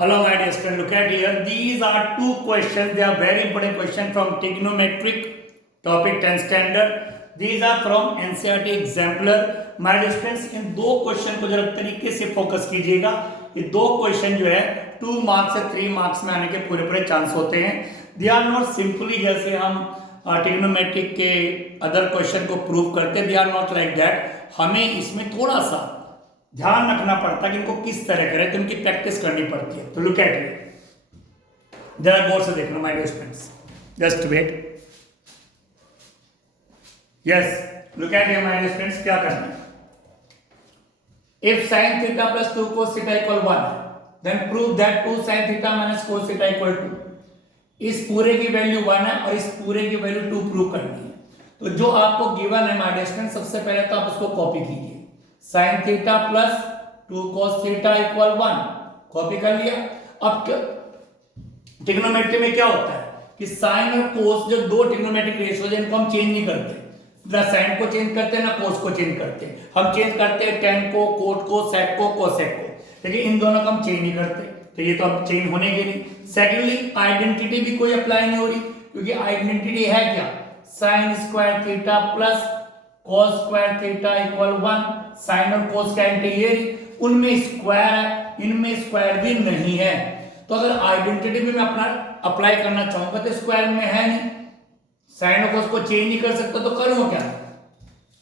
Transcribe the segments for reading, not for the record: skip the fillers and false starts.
Hello my dear student, look at here. These are two questions. They are very important questions from trigonometric topic 10 standard. These are from NCERT exemplar. My dear students, इन दो question को जरा तरीके से focus कीजिएगा. ये दो question जो है 2 मार्क्स से 3 मार्क्स में आने के पूरे पूरे चांस होते हैं. दे आर नॉट सिंपली जैसे हम ट्रिग्नोमेट्रिक के अदर क्वेश्चन को प्रूव करते हैं. They are not like that. हमें इसमें थोड़ा सा ध्यान रखना पड़ता है कि इनको किस तरह करें, तो इनकी प्रैक्टिस करनी पड़ती है. तो लुक एट इट, जरा गौर से देखना my dear students. Just wait. Yes, look at here my dear students. क्या करना है? If sin theta plus 2 cos theta equal 1, then prove that 2 sin theta minus cos theta equal 2. इस पूरे की वैल्यू 1 है और इस पूरे की वैल्यू 2 प्रूव करनी है. तो जो आपको गिवन है माय डियर स्टूडेंट्स, सबसे पहले तो आप उसको कॉपी कीजिए. sin theta plus 2 cos theta equal 1 copy कर लिया. अब ट्रिग्नोमेट्री में क्या होता है कि sin और cos जो दो ट्रिग्नोमेट्रिक रेशियो है इनको हम चेंज नहीं करते. ना sin को चेंज करते हैं ना cos को चेंज करते हैं. हम चेंज करते हैं tan को, cot को, sec को, cosec को, लेकिन इन दोनों को हम चेंज नहीं करते. तो ये तो अब चेंज होने के नहीं. सेकेंडली आइडेंटिटी भी कोई अप्लाई नहीं हो रही, क्योंकि आइडेंटिटी है क्या? sin square theta plus cos square theta equal 1. sin और cos का इंटीग्रल उनमें स्क्वायर है, इनमें स्क्वायर भी नहीं है. तो अगर आइडेंटिटी भी मैं अपना अप्लाई करना चाहूंगा तो स्क्वायर में है नहीं, sin और cos को चेंज नहीं कर सकता, तो करूं क्या?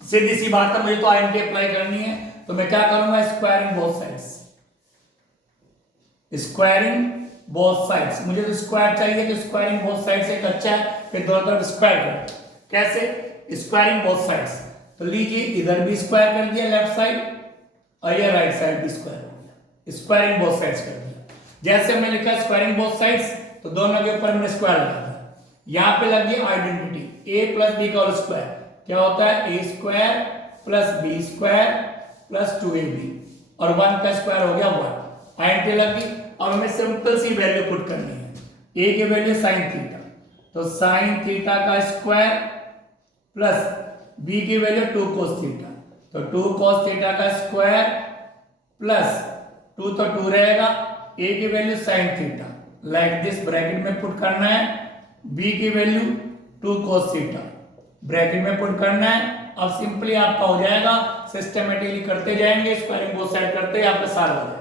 सीधी सी बात है, मुझे तो आइडेंटिटी अप्लाई करनी है. तो मैं क्या करूंगा? Squaring both sides. Squaring both sides. मुझे तो स्क्वायर चाहिए, तो स्क्वायरिंग बोथ साइड्स एक अच्छा है. फिर दोनों तरफ स्क्वायर कर. कैसे? Squaring both sides. तो लीजिए, इधर भी स्क्वायर कर दिया लेफ्ट साइड, और ये राइट साइड भी स्क्वायर हो गया. स्क्वायरिंग बोथ साइड्स कर दिया. जैसे मैं लिखा स्क्वायरिंग बोथ साइड्स, तो दोनों के ऊपर मैंने स्क्वायर लगा दिया. यहां पे लग गई आइडेंटिटी a प्लस b का होल स्क्वायर. क्या होता है? a square plus b square plus 2ab, और 1 का स्क्वायर हो गया 1. आइडेंटिटी लग गई. अब हमें सिंपल सी वैल्यू पुट करनी है. a की वैल्यू sin थीटा, तो sin थीटा का स्क्वायर प्लस b की वैल्यू 2 cos थीटा, तो 2 cos थीटा का स्क्वायर प्लस 2 तो 2 रहेगा, a की value sin theta like this bracket में पुट करना है. b की वैल्यू 2 cos थीटा ब्रैकेट में पुट करना है. अब सिंपली आपका हो जाएगा. सिस्टमेटिकली करते जाएंगे, स्क्वायरिंग बोथ साइड करते यहाँ पे साल हो जाएगा.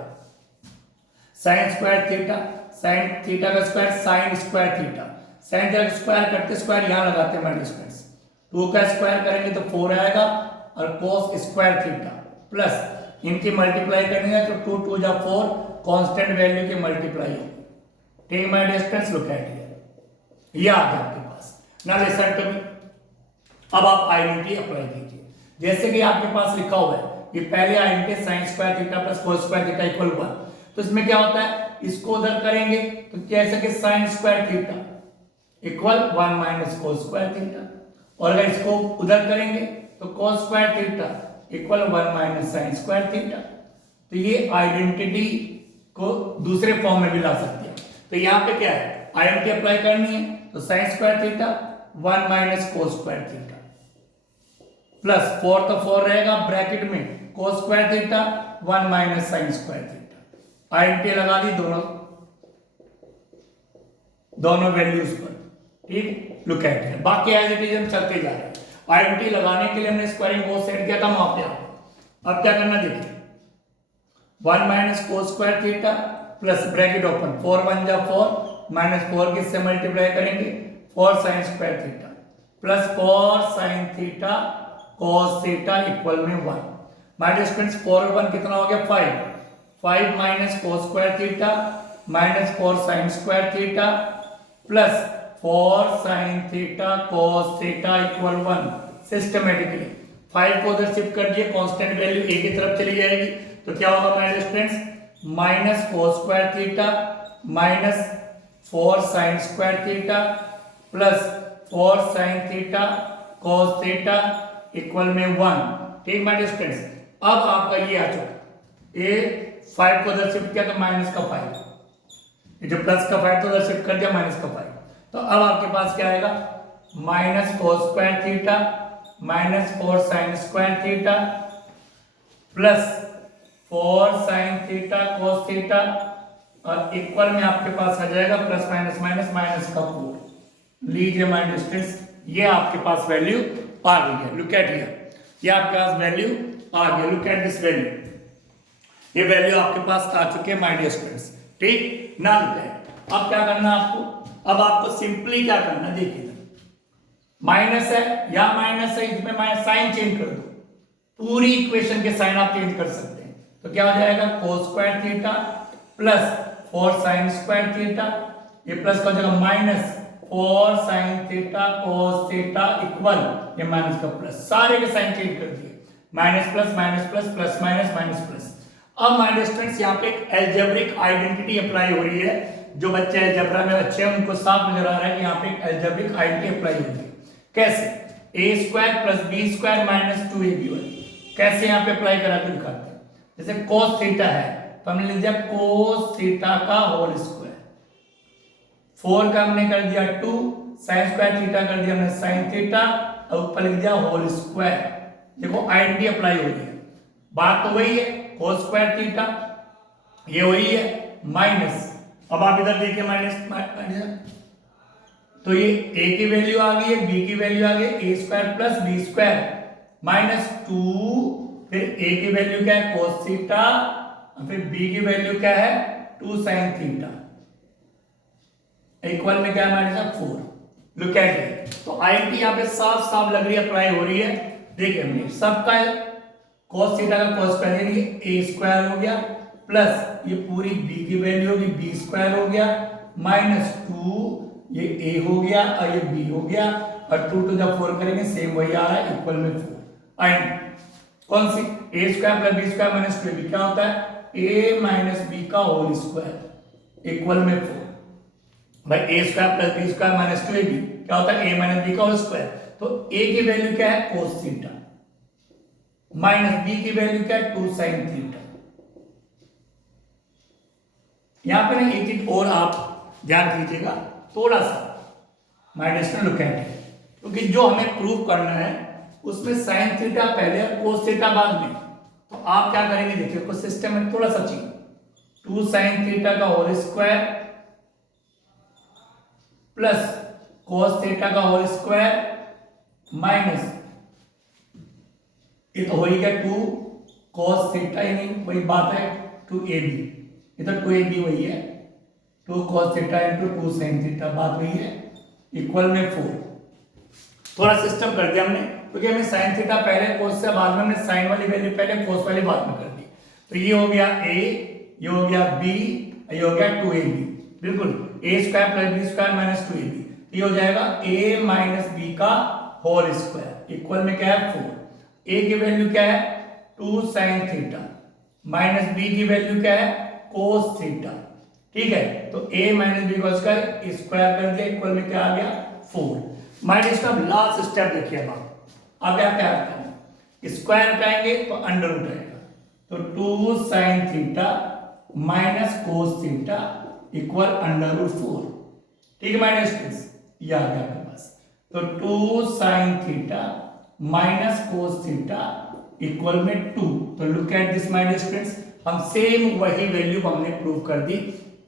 sin square theta, sin theta का square sin square theta, sin theta का स्क्वायर करते स्क्वायर यहाँ लगाते हैं हमारे स्क्वायर. 2 का स्क्वायर करेंगे तो 4 आएगा, और cos स्क्वायर थीटा प्लस इनकी मल्टीप्लाई करनी है, तो 2 2 जा 4 कांस्टेंट वैल्यू की मल्टीप्लाई होगी. ठीक my dear students, look at here. ये आ गया आपके पास. Now listen to me. अब आप आइडेंटिटी अप्लाई कीजिए. जैसे कि आपके पास लिखा हुआ है कि पहले identity sin square theta plus cos square theta equal 1. तो इसमें क्या होता है? इसको उधर करेंगे तो कैसे कि sin square theta equal 1 minus cos square theta, और अगर इसको उधर करेंगे तो cos square theta equal 1 minus sin square theta. तो ये आइडेंटिटी को दूसरे फॉर्म में भी ला सकते हैं. तो यहाँ पे क्या है? आइडेंटिटी अप्लाई करनी है, तो sin square theta 1 minus cos square theta plus 4 तो 4 रहेगा ब्रैकेट में, cos square theta 1 minus sin square theta. Identity लगा दी दोनों वैल्यूज पर. ठीक, लुक एट इट. बाकी एज इट इज हम चलते जा रहे हैं. आइडेंटिटी लगाने के लिए हमने स्क्वायरिंग बोथ साइड किया था वहां पे. अब क्या करना देखिए. 1 minus cos square theta plus bracket open, 4 1 जा 4 माइनस 4 किससे मल्टीप्लाई करेंगे? 4 sin square theta plus 4 sin theta cos theta equal में 1. माय डियर स्टूडेंट्स, 4 और 1 कितना हो गया? 5. 5 minus cos square theta minus 4 sin square theta plus 4 sin theta cos theta equal 1. Systematically 5 को उधर शिफ्ट कर दिए, कांस्टेंट वैल्यू a की तरफ चली जाएगी. तो क्या होगा my dear students? Minus cos square theta minus 4 sin square theta plus 4 sin theta cos theta equal में 1. ठीक माय डियर स्टूडेंट्स, अब आपका ये आ चुका. ए 5 को उधर शिफ्ट किया तो माइनस का 5, ये जो प्लस का 5 तो उधर शिफ्ट कर दिया माइनस का 5. तो अब आपके पास क्या आएगा? Minus cos square theta minus 4 sin square theta plus 4 sin theta cos theta और इक्वल में आपके पास आ जाएगा प्लस माइनस माइनस माइनस का 4। लीजिए माय स्टूडेंट्स, ये आपके पास वैल्यू आ गई है। लुक एट हियर, ये आपके पास वैल्यू आ गई। लुक एट दिस वैल्यू, ये वैल्यू आपके पास आ चुके हैं माय डियर स्टूडेंट्स। ठीक ना, लुक एट। अब क्या करना है आपको, अब आपको सिंपली क्या करना है, देखिए माइनस है या माइनस है, इसमें माइनस साइन चेंज कर दो, पूरी इक्वेशन के साइन आप चेंज कर सकते हैं। तो क्या हो जाएगा, cos square theta plus 4 sin square theta, ये प्लस का हो जाएगा minus 4 sin theta cos theta equal, ये माइनस का प्लस, सारे के साइन चेंज कर दिए, minus plus plus minus minus plus. अब माय डियर स्टूडेंट्स, यहाँ पे एक एल्जेब्रिक आइडेंटिटी अप्लाई हो रही है। जो बच्चे अलजेब्रा में अच्छे हैं उनको साफ नजर आ रहा है कि यहाँ पे एक एल्जेब्रिक आइडेंटिटी अप्लाई हो रही है। कैसे, a square plus b square minus 2ab, कैसे यहाँ पे अप्लाई करा के दिखाते हैं। जैसे cos थीटा है तो हमने लिख दिया cos थीटा का होल स्क्वायर, 4 का हमने कर दिया 2, sin स्क्वायर थीटा कर दिया हमने sin थीटा और ऊपर लिख दिया होल स्क्वायर। देखो आइडेंटिटी अप्लाई हो रही है, बात तो वही है, cos स्क्वायर थीटा ये वही है माइनस, अब आप इधर देखिए माइनस, तो ये a की वैल्यू आ गई है, b की वैल्यू आ गई, a square plus b square minus 2, फिर a की वैल्यू क्या है cos थीटा, फिर b की वैल्यू क्या है 2 sin थीटा, इक्वल में क्या है माइनस 4। लुक एट इट, तो आइडेंटिटी यहाँ पे साफ साफ लग रही है, अप्लाई हो रही है। देखिए हमने सबका cos थीटा का cos स्क्वायर यानी a स्क्वायर हो गया प्लस ये पूरी b की वैल्यू होगी b स्क्वायर हो गया माइनस 2, ये a हो गया और ये b हो गया और 2 to the 4 करेंगे सेम वही आ रहा है, इक्वल में 4। एंड कौन सी a square plus b square minus 2ab क्या होता है a माइनस b का होल स्क्वायर इक्वल में 4। भाई a square plus b square minus 2ab क्या होता है a माइनस b का होल स्क्वायर, तो a की वैल्यू क्या है cos थीटा माइनस b की वैल्यू क्या है 2 sin थीटा। यहां पे ना एक चीज और आप ध्यान कीजिएगा थोड़ा सा, my dear student look at, क्योंकि जो हमें प्रूव करना है उसमें sin थीटा पहले और cos थीटा बाद में, तो आप क्या करेंगे देखिए, कुछ सिस्टम में थोड़ा सा चाहिए, 2 sin थीटा का whole square plus cos theta का होल स्क्वायर माइनस ये तो हो ही गया 2 cos थीटा, यानी वही बात है 2ab, इधर 2ab वही है 2 cos theta into 2 sin theta, बात वही है, इक्वल में 4। थोड़ा सिस्टम कर दिया हमने, क्योंकि हमें sin थीटा पहले cos से बाद में हमने sin वाली वैल्यू पहले cos वाली बाद में कर दी, तो ये हो गया a, ये हो गया b, ये हो गया 2ab, बिल्कुल a square plus b square minus 2ab, ये हो जाएगा a माइनस b का होल स्क्वायर इक्वल में क्या है 4। a की वैल्यू क्या है 2 sin थीटा माइनस b की वैल्यू क्या है cos थीटा, ठीक है, तो a माइनस बी का स्क्वायर कर दिया इक्वल में क्या आ गया 4। माइनस का लास्ट स्टेप देखिए, अब क्या क्या है, स्क्वायर हटाएंगे तो अंडर रूट आएगा, तो 2 sin theta minus cos theta equal under root 4, ठीक है माइनस, ये आ गया आपके पास, तो 2 sin theta minus cos theta equal में 2। तो look at this my dear students, हम सेम वही वैल्यू हमने प्रूव कर दी,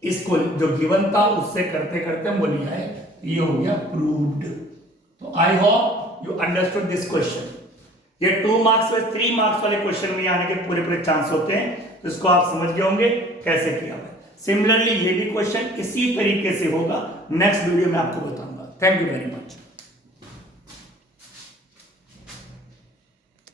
इसको जो गिवन था उससे करते करते हम लिया है, ये हो गया प्रूव्ड। तो I hope you understood this question. ये 2 मार्क्स में 3 मार्क्स वाले क्वेश्चन में आने के पूरे पूरे चांस होते हैं, तो इसको आप समझ गए होंगे कैसे किया है। सिमिलरली ये भी क्वेश्चन इसी तरीके से होगा, नेक्स्ट वीडियो में आपको बताऊंगा। Thank you very much.